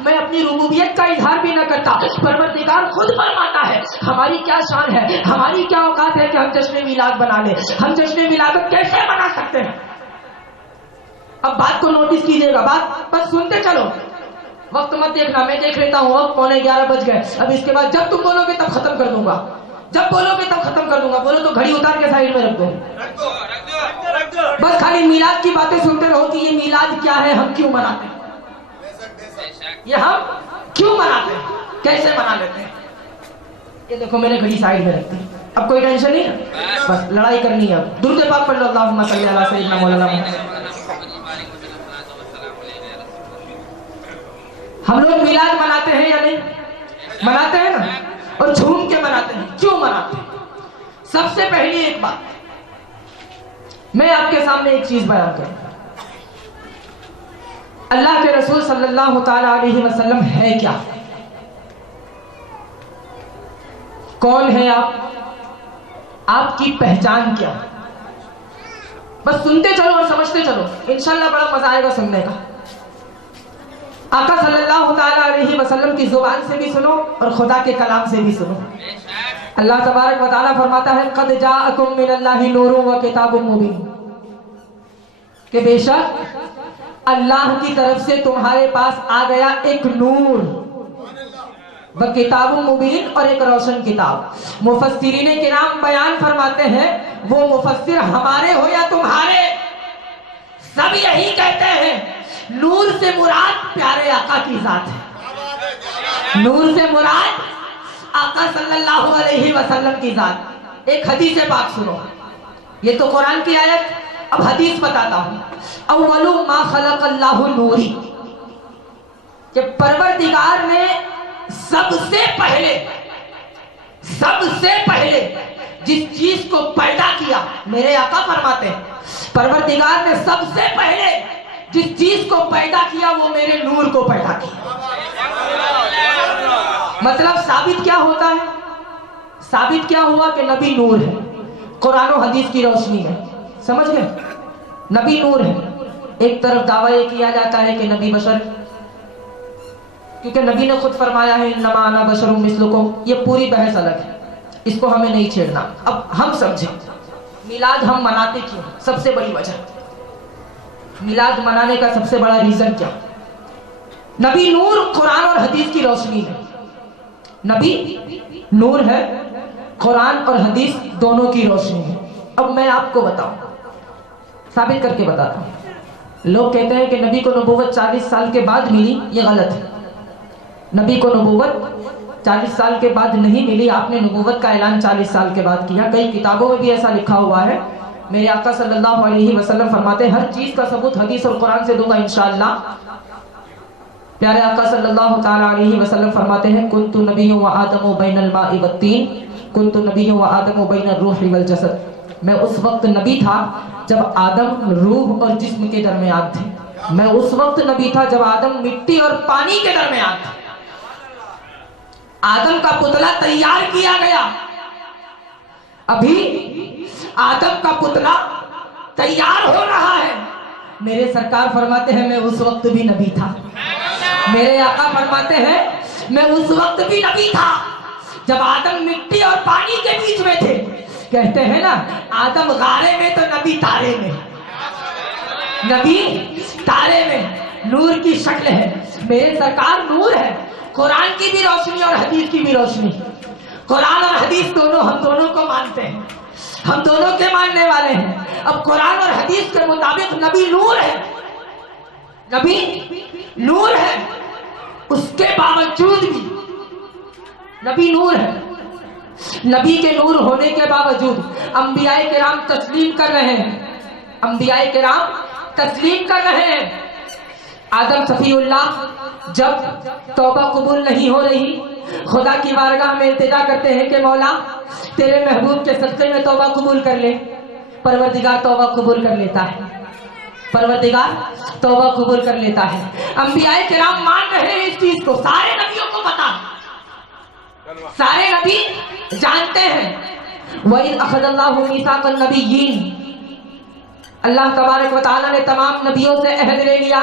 میں اپنی ربوبیت کا اظہار بھی نہ کرتا، پروردگار خود فرماتا ہے ہماری کیا شان ہے، ہماری کیا اوقات ہے کہ ہم جشن میلاد بنا لیں؟ ہم جشن میلاد کیسے بنا سکتے ہیں؟ اب بات کو نوٹس کیجئے گا، بات بس سنتے چلو، وقت مت دیکھنا، میں دیکھ لیتا ہوں وقت 11:15 بج گئے. اب اس کے بعد جب تم بولو گے تب ختم کر دوں گا، جب بولو گے تب ختم کر دوں گا. بولو تو گھڑی اتار کے سائڈ میں رکھ دو، بس خالی میلاد کی باتیں سنتے رہو کہ یہ میلاد کیا ہے، ہم کیوں مناتے ہیں، یہ ہم کیوں مناتے ہیں، کیسے منا لیتے ہیں. یہ دیکھو میں نے گھڑی سائڈ میں رکھ دی، اب کوئی ٹینشن نہیں ہے، بس لڑائی کرنی ہے. اب درود پاک پڑھ لو، اللہم صلی علی سیدنا مولانا محمد. ہم لوگ میلاد مناتے ہیں یا نہیں؟ مناتے ہیں نا، اور جھوم کے مناتے ہیں. کیوں مناتے ہیں؟ سب سے پہلی ایک بات میں آپ کے سامنے ایک چیز بیان کروں. اللہ کے رسول صلی اللہ تعالی علیہ وسلم ہے کیا؟ کون ہے آپ کی پہچان کیا؟ بس سنتے چلو اور سمجھتے چلو، انشاءاللہ بڑا مزہ آئے گا سننے کا. آقا صلی اللہ تعالی علیہ وسلم کی زبان سے بھی سنو اور خدا کے کلام سے بھی سنو. اللہ تبارک و تعالیٰ فرماتا ہے قد جاءکم من اللہ نور و کتاب مبین، کہ بے شک اللہ کی طرف سے تمہارے پاس آ گیا ایک نور و کتاب مبین، اور ایک روشن کتاب. مفسرین کرام بیان فرماتے ہیں، وہ مفسر ہمارے ہو یا تمہارے، سب یہی کہتے ہیں نور سے مراد پیارے آقا کی ذات ہے، نور سے مراد آقا صلی اللہ علیہ وسلم کی ذات. ایک حدیث پاک سنو، یہ تو قرآن کی آیت، اب حدیث بتاتا ہوں. اول ما خلق اللہ نوری، کہ پروردگار نے سب سے پہلے جس چیز کو پیدا کیا، میرے آقا فرماتے ہیں پروردگار نے سب سے پہلے جس چیز کو پیدا کیا وہ میرے نور کو پیدا کیا. مطلب ثابت کیا ہوتا ہے؟ ثابت کیا ہوا کہ نبی نور ہے، قرآن و حدیث کی روشنی ہے. سمجھ گئے؟ نبی نور ہے. ایک طرف دعویٰ یہ کیا جاتا ہے کہ نبی بشر، کیونکہ نبی نے خود فرمایا ہے انما انا بشر مثلکم، یہ پوری بحث الگ ہے، اس کو ہمیں نہیں چھیڑنا. اب ہم سمجھیں میلاد ہم مناتے کیوں، سب سے بڑی وجہ، میلاد منانے کا سب سے بڑا ریزن کیا؟ نبی نور قرآن اور حدیث کی روشنی ہے. نبی نور ہے، قرآن اور حدیث دونوں کی روشنی ہے. اب میں آپ کو بتاؤں، ثابت کر کے بتاتا ہوں. لوگ کہتے ہیں کہ نبی کو نبوت 40 سال کے بعد ملی، یہ غلط ہے. نبی کو نبوت 40 سال کے بعد نہیں ملی، آپ نے نبوت کا اعلان 40 سال کے بعد کیا. کئی کتابوں میں بھی ایسا لکھا ہوا ہے. میرے آقا صلی اللہ علیہ وسلم فرماتے ہیں ہر چیز کا ثبوت حدیث اور قرآن سے دوں گا انشاءاللہ. پیارے آقا صلی اللہ تعالی علیہ وسلم فرماتے ہیں کنت نبی و آدم بین الماء والطین، کنت نبی و آدم بین الروح والجسد. میں اس وقت نبی تھا جب آدم روح اور جسم کے درمیان تھے. میں اس وقت نبی تھا جب آدم مٹی اور پانی کے درمیان تھا. آدم کا پتلا تیار کیا گیا، ابھی آدم کا پتلا تیار ہو رہا ہے. میرے سرکار فرماتے ہیں میں اس وقت بھی نبی تھا. میرے آقا فرماتے ہیں میں اس وقت بھی نبی تھا جب آدم مٹی اور پانی کے بیچ میں تھے. کہتے ہیں نا آدم غارے میں تو نبی تارے میں، نبی تارے میں، نور کی شکل ہے. میرے سرکار نور ہے، قرآن کی بھی روشنی اور حدیث کی بھی روشنی. قرآن اور حدیث دونوں، ہم دونوں کو مانتے ہیں، ہم دونوں کے ماننے والے ہیں. اب قرآن اور حدیث کے مطابق نبی نور ہے، نبی نور ہے، اس کے باوجود بھی نبی نور ہے. نبی کے نور ہونے کے باوجود انبیاء کرام تسلیم کر رہے ہیں، انبیاء کرام تسلیم کر رہے ہیں. آدم صفی اللہ جب توبہ قبول نہیں ہو رہی، خدا کی بارگاہ میں التجا کرتے ہیں کہ مولا تیرے محبوب کے صدقے میں توبہ قبول کر لے. پروردگار توبہ قبول کر لیتا ہے، پروردگار توبہ قبول کر لیتا ہے. انبیاء کرام مان رہے ہیں اس چیز کو، سارے نبیوں کو پتا، سارے نبی جانتے ہیں. وَإِذْ أَخَذَ اللَّهُ مِيثَاقَ النَّبِيِّينَ، اللہ تبارک و تعالیٰ نے تمام نبیوں سے عہد لے لیا.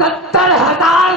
70,000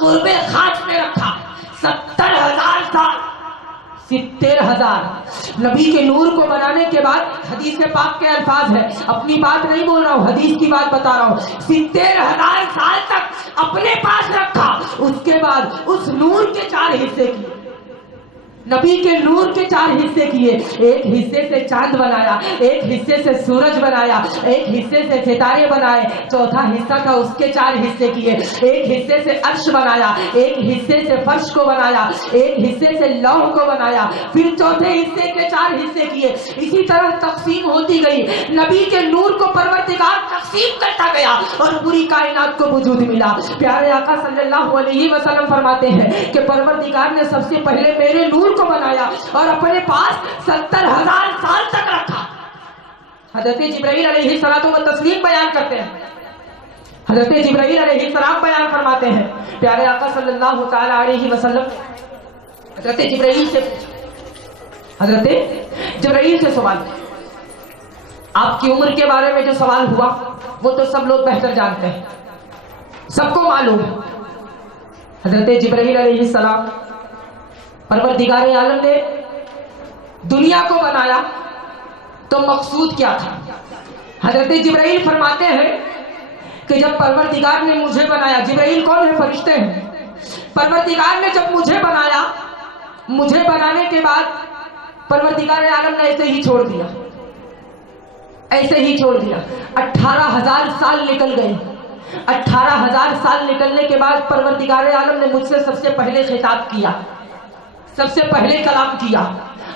قرب خاص میں رکھا 70,000 سال 70,000 نبی کے نور کو بنانے کے بعد حدیث کے پاک کے الفاظ ہے، اپنی بات نہیں بول رہا ہوں، حدیث کی بات بتا رہا ہوں، 70,000 سال تک اپنے پاس رکھا، اس کے بعد اس نور کے 4 حصے کیے، نبی کے نور کے 4 حصے کیے، ایک حصے سے چاند بنایا، ایک حصے سے سورج بنایا، ایک حصے سے ستارے بنائے، چوتھا حصہ تھا اس کے 4 حصے کیے، ایک حصے سے عرش بنایا، ایک حصے سے فرش کو بنایا، ایک حصے سے لوح کو بنایا، پھر چوتھے حصے کے 4 حصے کیے، اسی طرح تقسیم ہوتی گئی، نبی کے نور کو پروردگار تقسیم کرتا گیا اور پوری کائنات کو وجود ملا۔ پیارے آقا صلی اللہ علیہ وسلم فرماتے ہیں کہ پروردگار نے سب سے پہلے میرے نور کو بنایا اور اپنے پاس 70,000 سال تک رکھا۔ حضرت جبرائیل علیہ السلام و تسلیم بیان کرتے ہیں، حضرت جبرائیل علیہ السلام بیان فرماتے ہیں، پیارے آقا صلی اللہ تعالی علیہ وسلم حضرت جبرائیل سے سوال، آپ کی عمر کے بارے میں جو سوال ہوا وہ تو سب لوگ بہتر جانتے ہیں، سب کو معلوم ہے۔ حضرت جبرائیل علیہ السلام، پروردگار عالم نے دنیا کو بنایا تو مقصود کیا تھا؟ حضرت جبرائیل فرماتے ہیں کہ جب پروردگار نے مجھے بنایا، جبرائیل کون ہے؟ فرشتے ہیں۔ پروردگار نے جب مجھے بنایا، مجھے بنانے کے بعد پروردگار عالم نے ایسے ہی چھوڑ دیا، ایسے ہی چھوڑ دیا۔ 18,000 سال نکل گئے۔ 18,000 سال نکلنے کے بعد پروردگار عالم نے مجھ سے سب سے پہلے خطاب کیا، سب سے پہلے کلام کیا۔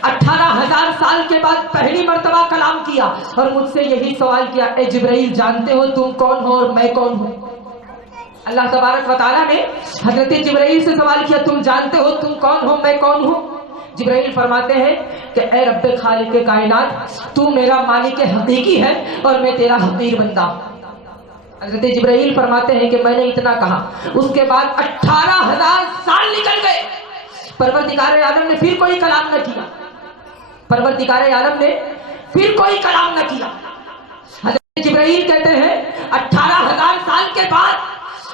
18,000 سال کے بعد پہلی مرتبہ کلام کیا اور مجھ سے یہی سوال کیا، اے جبرائیل جانتے ہو تم کون ہو اور میں کون ہوں؟ اللہ تبارک و تعالیٰ نے حضرت جبرائیل سے سوال کیا، تم جانتے ہو تم کون ہو میں کون ہوں؟ جبرائیل فرماتے ہیں کہ اے رب خالق کائنات، تو میرا مالک حقیقی ہے اور میں تیرا حقیر بندہ ہوں۔ حضرت جبرائیل فرماتے ہیں کہ میں نے اتنا کہا، اس کے بعد 18,000 سال نکل گئے، پروردگار عالم نے پھر کوئی کلام نہ کیا، پروردگار عالم نے پھر کوئی کلام نہ کیا۔ حضرت جبرائیل کہتے ہیں 18,000 سال کے بعد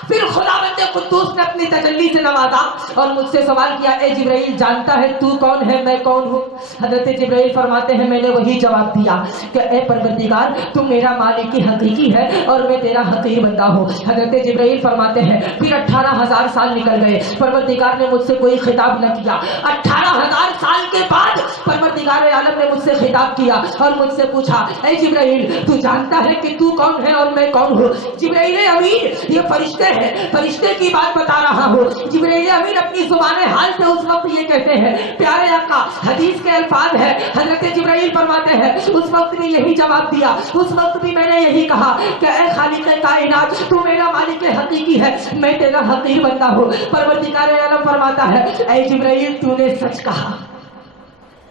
پھر خداوند قدوس نے اپنی تجلی سے نوازا اور مجھ سے سوال کیا، اے جبرائیل جانتا ہے تو کون ہے میں کون ہوں؟ حضرت جبرائیل فرماتے ہیں میں نے وہی جواب دیا کہ اے پروردگار تو میرا مالک حقیقی ہے اور میں تیرا حقیر بندہ ہوں۔ حضرت جبرائیل فرماتے ہیں پھر 18,000 سال نکل گئے، پروردگار نے مجھ سے کوئی خطاب نہ کیا۔ 18,000 سال کے بعد پروردگار عالم نے مجھ سے خطاب کیا اور مجھ سے پوچھا، اے جبرائیل تو جانتا ہے کہ تو کون ہے اور میں کون ہوں؟ جبرائیل امین، یہ فرشتے ہیں، فرشتے کی بات بتا رہا ہوں۔ جبرائیل امین اپنی زبان حال سے اس وقت یہ کہتے ہیں، پیارے آقا حدیث کے الفاظ ہے، حضرت جبرائیل فرماتے ہیں اس وقت بھی یہی جواب دیا، اس وقت بھی میں نے یہی کہا کہ اے خالق کائنات تو میرا مالک حقیقی ہے، میں تیرا حقیر بندہ ہوں۔ پروردگار عالم فرماتا ہے اے جبرائیل تو نے سچ کہا۔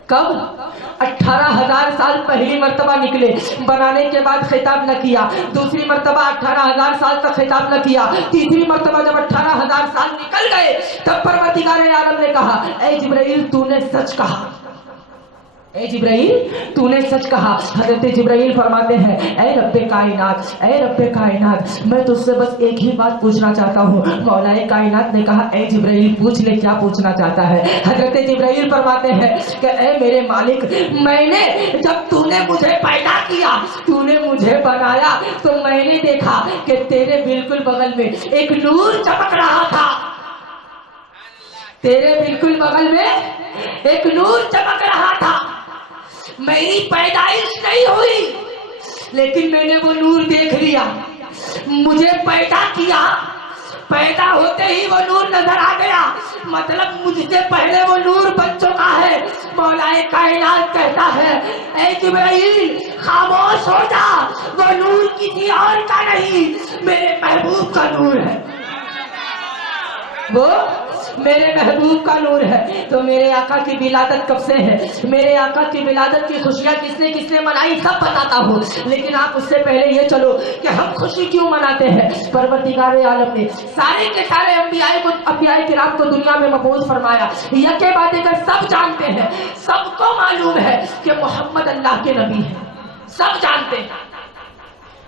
کب؟ 18,000 سال پہلی مرتبہ نکلے، بنانے کے بعد خطاب نہ کیا، دوسری مرتبہ 18,000 سال تک خطاب نہ کیا، تیسری مرتبہ جب 18,000 سال نکل گئے تب پروردگار عالم نے کہا اے جبرائیل تو نے سچ کہا، اے جبرائیل تو نے سچ کہا۔ حضرت جبرائیل فرماتے ہیں اے رب کائنات، اے رب کائنات میں تجھ سے بس ایک ہی بات پوچھنا چاہتا ہوں۔ مولا کائنات نے کہا اے جبرائیل پوچھ لے کیا پوچھنا چاہتا ہے۔ حضرت جبرائیل فرماتے ہیں کہ اے میرے مالک، میں نے جب تو نے مجھے پیدا کیا، تو نے مجھے بنایا تو میں نے دیکھا کہ تیرے بالکل بغل میں ایک نور چمک رہا تھا، تیرے بالکل بغل میں ایک نور چمک رہا تھا۔ میری پیدائش نہیں ہوئی لیکن میں نے وہ نور دیکھ لیا، مجھے پیدا کیا، پیدا ہوتے ہی وہ نور نظر آ گیا، مطلب مجھ سے پہلے وہ نور بن چکا ہے۔ مولا کائنات کہتا ہے اے جبرائیل خاموش ہو جا، وہ نور کسی اور کا نہیں، میرے محبوب کا نور ہے، وہ میرے محبوب کا نور ہے۔ تو میرے آقا کی ولادت کب سے ہے، میرے آقا کی ولادت کی خوشیاں کس نے منائی سب بتاتا ہوں، لیکن آپ اس سے پہلے یہ چلو کہ ہم خوشی کیوں مناتے ہیں۔ پروردگار عالم نے سارے کے سارے انبیاء کرام کو دنیا میں مبعوث فرمایا، یکے بعد ایک سب جانتے ہیں، سب کو معلوم ہے کہ محمد اللہ کے نبی ہیں، سب جانتے ہیں۔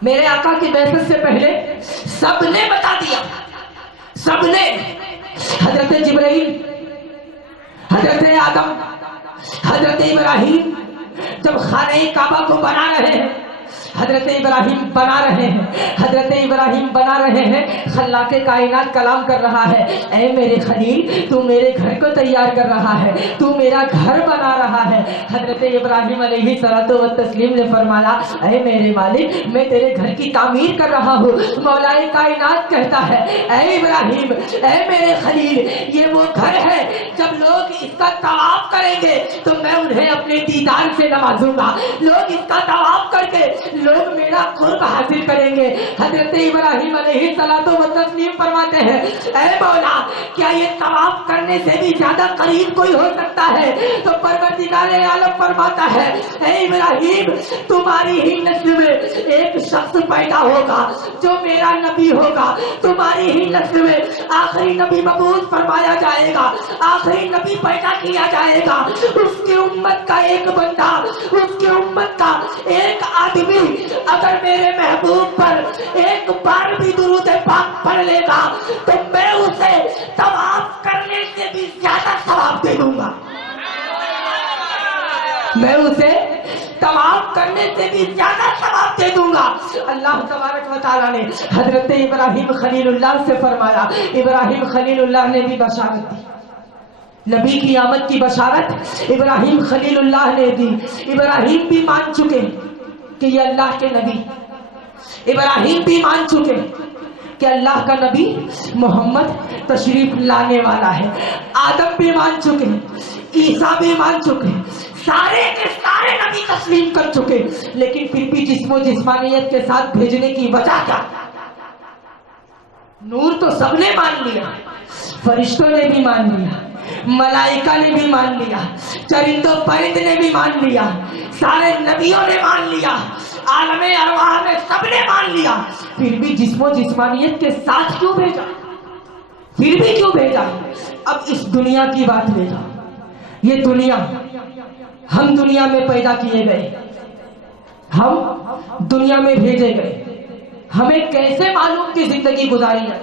میرے آقا کی بعثت سے پہلے سب نے بتا دیا، سب نے حضرت جبرائیل، حضرت آدم، حضرت ابراہیم جب خانہ کعبہ کو بنا رہے ہیں، حضرت ابراہیم بنا رہے ہیں، حضرت ابراہیم بنا رہے ہیں، خلاق کائنات کلام کر رہا ہے، اے میرے خلیل تو میرے گھر کو تیار کر رہا ہے، تو میرا گھر بنا رہا ہے۔ حضرت ابراہیم علیہ الصلوۃ والتسلیم نے فرمایا، اے میرے مالک میں تیرے گھر کی تعمیر کر رہا ہوں۔ مولا کائنات کہتا ہے، اے ابراہیم، اے میرے خلیل، یہ وہ گھر ہے جب لوگ اس کا طواف کریں گے تو میں انہیں اپنے دیدار سے نوازوں گا، لوگ اس کا طواف کر کے لوگ میرا قرب حاصل کریں گے۔ حضرت ابراہیم علیہ الصلوۃ والتسلیم فرماتے ہیں، اے مولا کیا یہ طواف کرنے سے بھی زیادہ قریب کوئی ہو سکتا ہے؟ تو پروردگار عالم فرماتا ہے، اے ابراہیم تمہاری ہی نسل میں ایک شخص پیدا ہوگا جو میرا نبی ہوگا، تمہاری ہی نسل میں آخری نبی مبعوث فرمایا جائے گا، آخری نبی پیدا کیا جائے گا، اس کی امت کا ایک بندہ، اس کی امت کا ایک آدمی اگر میرے محبوب پر ایک بار بھی درود پاک پڑھ لے گا تو میں اسے طواف کرنے سے بھی زیادہ ثواب دے دوں گا، میں اسے طواف کرنے سے بھی زیادہ ثواب دے دوں گا۔ اللہ تبارک و تعالیٰ نے حضرت ابراہیم خلیل اللہ سے فرمایا، ابراہیم خلیل اللہ نے بھی بشارت دی، نبی کی آمد کی بشارت ابراہیم خلیل اللہ نے دی۔ ابراہیم بھی مان چکے کہ یہ اللہ کے نبی، ابراہیم بھی مان چکے کہ اللہ کا نبی محمد تشریف لانے والا ہے، آدم بھی مان چکے، عیسیٰ بھی مان چکے، سارے کے سارے نبی تسلیم کر چکے، لیکن پھر بھی جسم و جسمانیت کے ساتھ بھیجنے کی وجہ کیا؟ نور تو سب نے مان لیا، فرشتوں نے بھی مان لیا، ملائکہ نے بھی مان لیا، چرندوں پرند نے بھی مان لیا، سارے نبیوں نے مان لیا، عالم ارواح نے سب نے مان لیا، پھر بھی جسم و جسمانیت کے ساتھ کیوں بھیجا؟ پھر بھی کیوں بھیجا؟ اب اس دنیا کی بات لے جاؤ، یہ دنیا، ہم دنیا میں پیدا کیے گئے، ہم دنیا میں بھیجے گئے، ہمیں کیسے معلوم کہ زندگی گزاری ہے؟